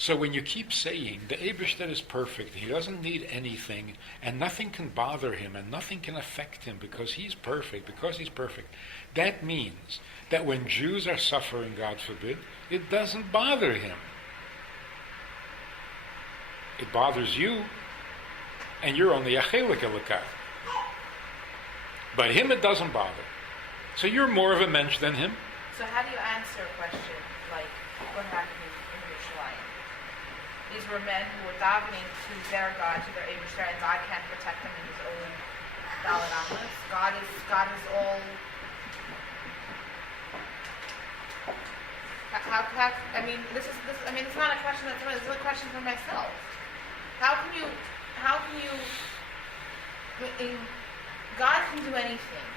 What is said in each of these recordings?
So when you keep saying the Eibishter is perfect, he doesn't need anything, and nothing can bother him, and nothing can affect him because he's perfect, that means that when Jews are suffering, God forbid, it doesn't bother him. It bothers you, and you're only a chelik elokah. But him it doesn't bother. So you're more of a mensch than him. So how do you answer a question like what happened in Yerushalayim? These were men who were davening to their God, to their Eibishter, and God can't protect them in his own Dalet Amos. God is all. It's not a question that's this is a question for myself. How can you? God can do anything.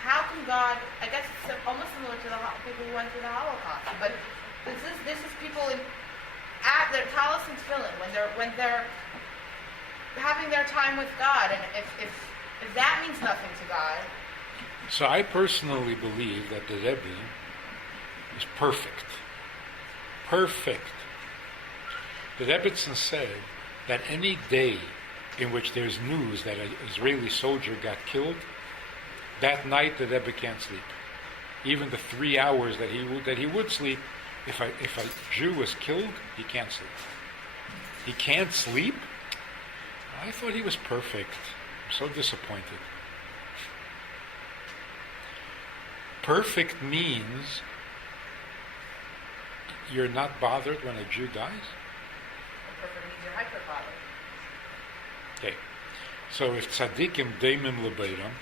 How can God? I guess it's almost similar to the people who went through the Holocaust. But this is people at their talis and tefillin when they're having their time with God, and if that means nothing to God. So I personally believe that the Rebbe is perfect. Perfect. The Rebbitzin said that any day in which there's news that an Israeli soldier got killed, that night the Rebbe can't sleep. Even the 3 hours that he would sleep, if a Jew was killed, he can't sleep. He can't sleep? I thought he was perfect. I'm so disappointed. Perfect means you're not bothered when a Jew dies? Perfect means you're hyper bothered. Okay. So if tzaddikim daimim lebeiram,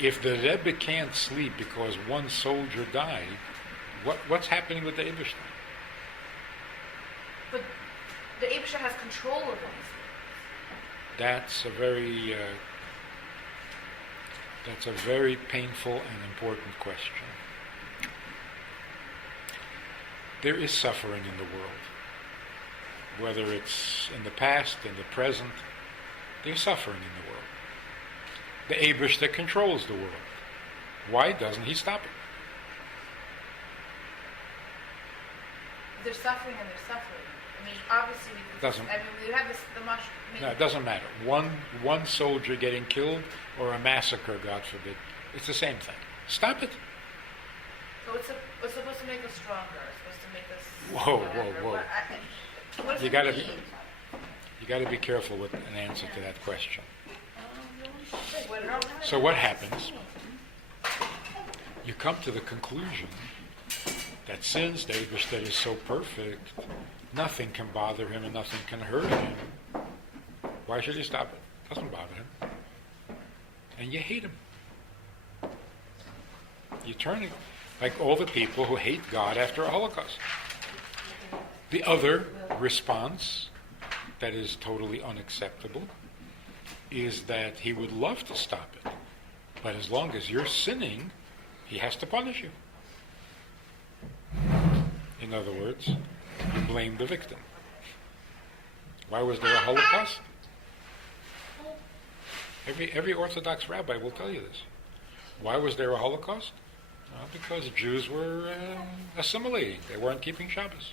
if the Rebbe can't sleep because one soldier died, what's happening with the Eibishter? But the Eibishter has control over these things. That's a very painful and important question. There is suffering in the world. Whether it's in the past, in the present, there's suffering in the world. The Eibishter controls the world. Why doesn't he stop it? There's suffering and there's suffering. I mean, obviously, we have this. No, it doesn't matter. One soldier getting killed or a massacre, God forbid, it's the same thing. Stop it. So it's supposed to make us stronger. It's supposed to make us. Whoa! What does You got to be careful with an answer to that question. So what happens? You come to the conclusion that since the Eibishter is so perfect, nothing can bother him and nothing can hurt him. Why should he stop it? It doesn't bother him. And you hate him. You're turning like all the people who hate God after a Holocaust. The other response that is totally unacceptable is that he would love to stop it. But as long as you're sinning, he has to punish you. In other words, you blame the victim. Why was there a Holocaust? Every Orthodox rabbi will tell you this. Why was there a Holocaust? Because Jews were assimilating. They weren't keeping Shabbos.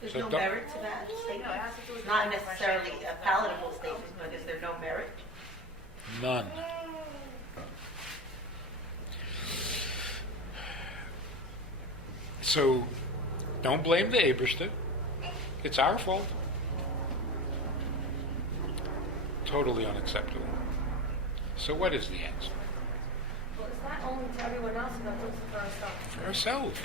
There's no merit to that statement? It's not necessarily a palatable statement, but is there no merit? None. So, don't blame the Eibishter. It's our fault. Totally unacceptable. So what is the answer? Well, it's not only to everyone else, but also for ourselves. For ourselves.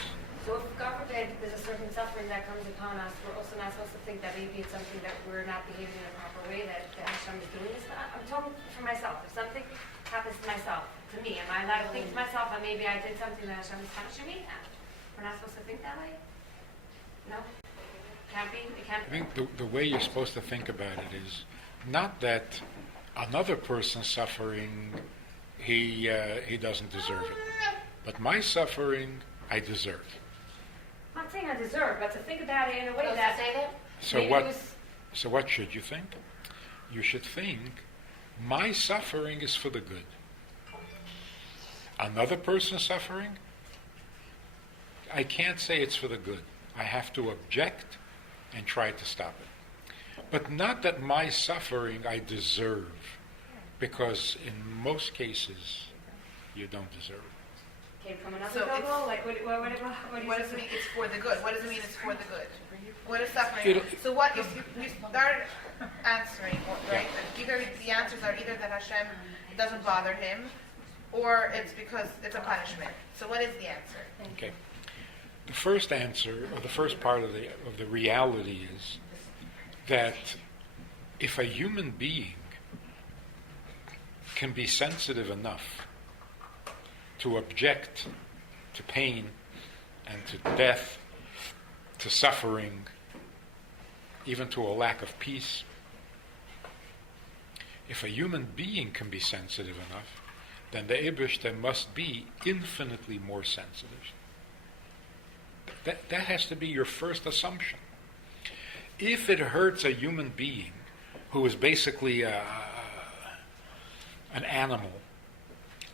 So if God forbid there's a certain suffering that comes upon us, we're also not supposed to think that maybe it's something that we're not behaving in a proper way, that Hashem is doing this. I'm talking for myself. If something happens to myself, to me, am I allowed to think to myself that maybe I did something that Hashem is punishing me? We're not supposed to think that way? No? Can't be? It can't be. I think the way you're supposed to think about it is not that another person's suffering, he doesn't deserve it. But my suffering, I deserve. I'm not saying I deserve, but to think about it in a way that... So what should you think? You should think, my suffering is for the good. Another person's suffering, I can't say it's for the good. I have to object and try to stop it. But not that my suffering I deserve, because in most cases you don't deserve it. Came from another So it's- level? Like, what do you What does it mean it's for the good? What does it mean it's for the good? What is suffering? It'll- So what you start answering, right? Either the answers are either that Hashem doesn't bother him, or it's because it's a punishment. So what is the answer? Okay. The first answer, or the first part of the reality is that if a human being can be sensitive enough to object to pain and to death, to suffering, even to a lack of peace, if a human being can be sensitive enough, then the Eibishter must be infinitely more sensitive. That has to be your first assumption. If it hurts a human being who is basically an animal,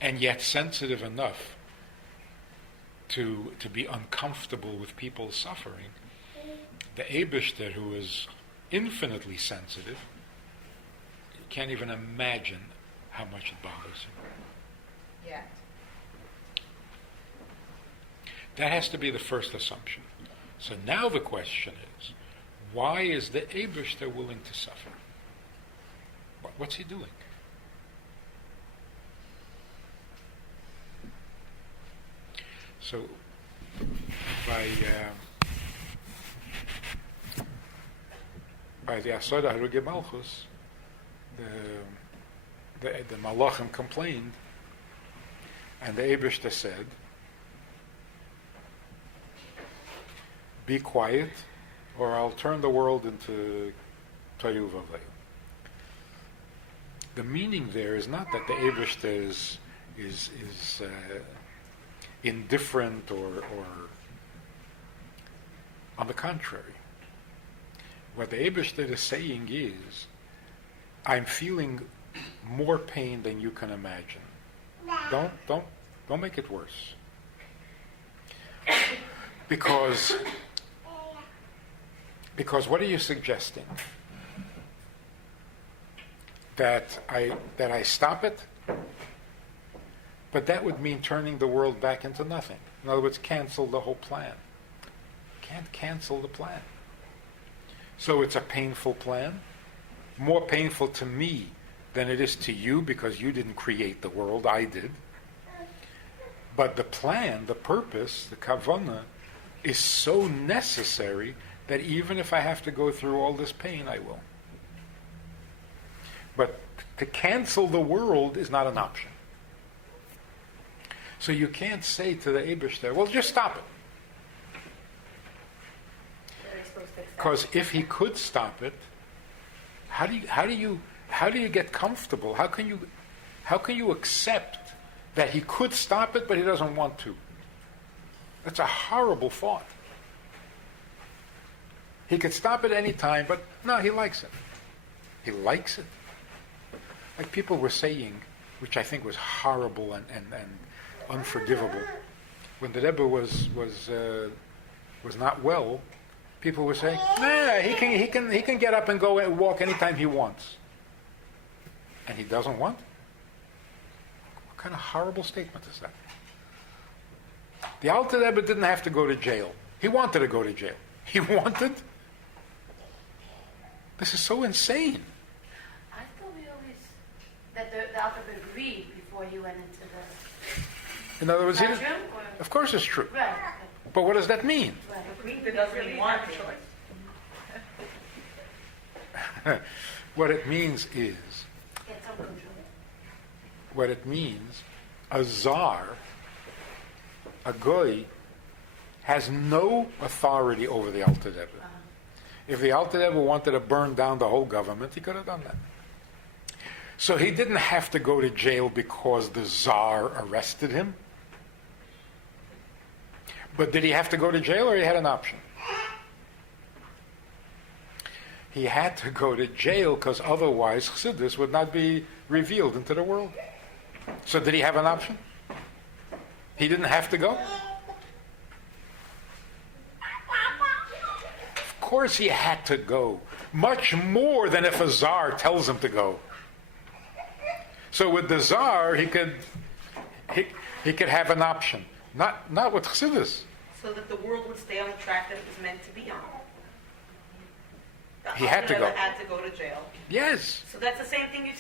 and yet sensitive enough to be uncomfortable with people's suffering, the Eibishter, who is infinitely sensitive, you can't even imagine how much it bothers him. Yeah. That has to be the first assumption. So now the question is, why is the Eibishter willing to suffer? What's he doing? So by the Asod HaHarugi Malchus, the Malachim complained, and the Eibishter said, be quiet, or I'll turn the world into Tohu Vavei. The meaning there is not that the Eibishter is indifferent or on the contrary. What the Eibishter is saying is, I'm feeling more pain than you can imagine. Don't make it worse. Because what are you suggesting? That I stop it? But that would mean turning the world back into nothing. In other words, cancel the whole plan. Can't cancel the plan. So it's a painful plan, more painful to me than it is to you because you didn't create the world, I did. But the plan, the purpose, the kavanah, is so necessary that even if I have to go through all this pain, I will. But to cancel the world is not an option. So you can't say to the Eibishter, well, just stop it. Because if he could stop it, how do you get comfortable? How can you accept that he could stop it, but he doesn't want to? That's a horrible thought. He could stop it any time, but no, he likes it. He likes it. Like people were saying, which I think was horrible and unforgivable. When the Rebbe was not well, people were saying, "Nah, he can get up and go and walk anytime he wants," and he doesn't want. What kind of horrible statement is that? The Alter Rebbe didn't have to go to jail. He wanted to go to jail. He wanted. This is so insane. I thought we always that the Alter Rebbe agreed before he went into the. In other words, he Is that didn't, true? of course it's true. Right. But what does that mean? He doesn't really want it. What it means is, Get some control. what it means, a czar, a goy, has no authority over the Alter Rebbe. If the Alter Rebbe wanted to burn down the whole government, he could have done that. So he didn't have to go to jail because the czar arrested him. But did he have to go to jail, or he had an option? He had to go to jail because otherwise Chassidus would not be revealed into the world. So did he have an option? He didn't have to go? course he had to go. Much more than if a czar tells him to go. So with the czar, he could have an option. Not with Chassidus. So that the world would stay on the track that it was meant to be on. He had to go. Had to go to jail. Yes. So that's the same thing we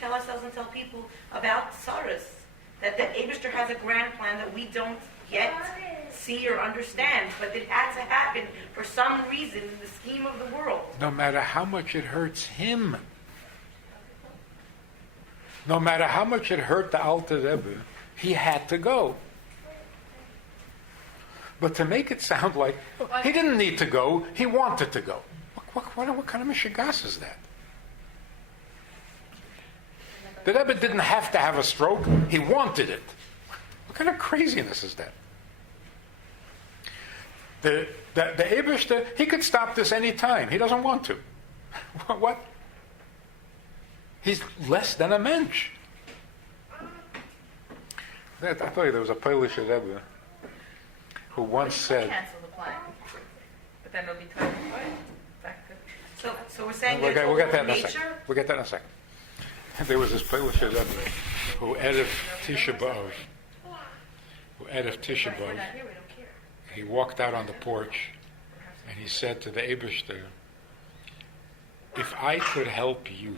tell ourselves and tell people about Saras. That the Abishter has a grand plan that we don't yet see or understand, but it had to happen for some reason in the scheme of the world. No matter how much it hurts him. No matter how much it hurt the Alter Rebbe, he had to go. But to make it sound like he didn't need to go, he wanted to go. What kind of mishigas is that? The Rebbe didn't have to have a stroke, he wanted it. What kind of craziness is that? The Eibishter, he could stop this any time. He doesn't want to. What? He's less than a mensch. I thought there was a Polish Rebbe who once said... Cancel the plan. But then it'll be time to fight. Back to... So we're saying We'll there's get that in a nature. second. We'll get that in a second. There was this Polish Rebbe who Erev Tisha B'Av, We're not here, we don't care. he walked out on the porch and he said to the Eibishter, if I could help you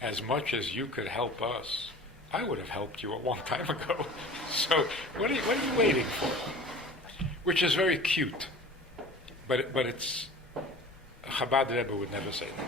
as much as you could help us, I would have helped you a long time ago. So what are you waiting for? Which is very cute, but it's Chabad Rebbe would never say that.